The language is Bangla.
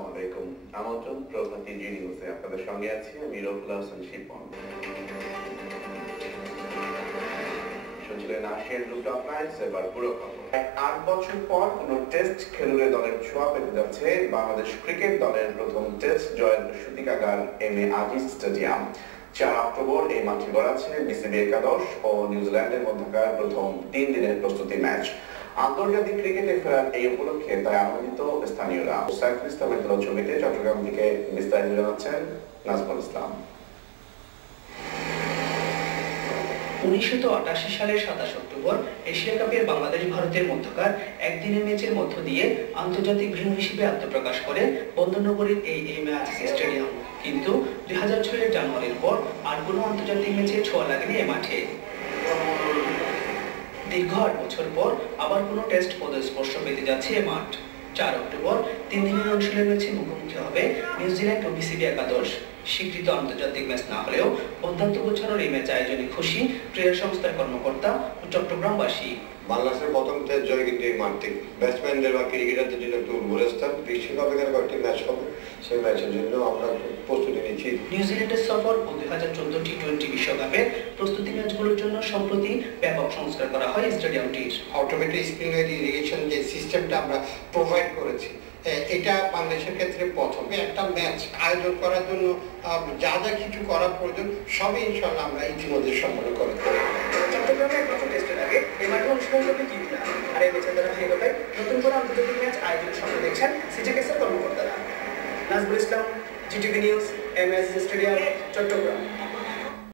আসসালামু আলাইকুম। আমন্ত্রণ প্রভাতী জি নিউজে আপনাদের সঙ্গে আছি আমি রফুল হাসান শিপন। শুনছিলেন আসিয়ান গ্রুপ অফ লাইন্স, এবার পুরো খবর। ৮ বছর পর কোন টেস্ট খেলুড়ে দলের ছোঁয়া পেতে যাচ্ছে বাংলাদেশ ক্রিকেট দলের প্রথম টেস্ট জয়ের সূতিকাগার এম.এ. আজিজ স্টেডিয়াম। ৪ অক্টোবর এই মাঠে গড়াচ্ছে বিসিবি একাদশ ও নিউজিল্যান্ডের মধ্যকার প্রথম ৩ দিনের প্রস্তুতি ম্যাচ। আন্তর্জাতিক ক্রিকেটে ফেরার এই উপলক্ষে তাই আনন্দিত স্থানীয়রা। সাইফুল ইসলামের তোলা ছবিতে চট্টগ্রাম থেকে বিস্তারিত জানাচ্ছেন নাজমুল ইসলাম। ১৯৮৮ সালের ২৭ অক্টোবর এশিয়া কাপের বাংলাদেশ ভারতের মধ্যকার একদিনের ম্যাচের মধ্য দিয়ে আন্তর্জাতিক ভেন্যু হিসেবে আত্মপ্রকাশ করে বন্দরনগরীর এই এম.এ. আজিজ স্টেডিয়াম। কিন্তু ২০০৬ এর জানুয়ারির পর আর কোনো আন্তর্জাতিক ম্যাচে ছোঁয়া লাগেনি এ মাঠে। দীর্ঘ ৮ বছর পর আবার কোনো টেস্ট পদস্পর্শ পেতে যাচ্ছে এ মাঠ। ৪ অক্টোবর ৩ দিনের অনুশীলন ম্যাচে মুখোমুখি হবে নিউজিল্যান্ড ও বিসিবি একাদশ। স্বীকৃত আন্তর্জাতিক ম্যাচ না হলেও অত্যন্ত গোছানোর এই ম্যাচ আয়োজনে খুশি ক্রীড়া সংস্থার কর্মকর্তা ও চট্টগ্রামবাসী। বাংলাদেশের প্রথম টেস্ট জয় কিন্তু এই মাঠ থেকে ব্যাটসম্যানদের বা ক্রিকেটারদের জন্য একটু উর্বর স্থান। বিশ্বকাপে এখানে কয়েকটি ম্যাচ হবে, সেই ম্যাচের জন্য আমরা প্রস্তুতি নিচ্ছি। নিউজিল্যান্ডের সফর ও ২০১৪ টি-20 বিশ্বকাপের প্রস্তুতি ম্যাচগুলোর জন্য সম্প্রতি ব্যাপক সংস্কার করা হয় স্টেডিয়ামটির। অটোমেটিক স্পিনার ইরিগেশন যে সিস্টেমটা আমরা প্রোভাইড করেছি, এটা বাংলাদেশের ক্ষেত্রে প্রথম। একটা ম্যাচ আয়োজন করার জন্য যা যা কিছু করা প্রয়োজন সবই ইনশাআল্লাহ আমরা ইতিমধ্যে সম্পন্ন করে। চট্টগ্রামের প্রথম টেস্টের আগে এই মাঠে অনুশীলন করতে কি না, আর এই ম্যাচের দ্বারা ধারাবাহিকতায় নতুন করে আন্তর্জাতিক ম্যাচ আয়োজনের স্বপ্ন দেখছেন সিটিকেসের কর্মকর্তারা। Nazmul Islam, GTV news, MA. Aziz stadium, Chittagong.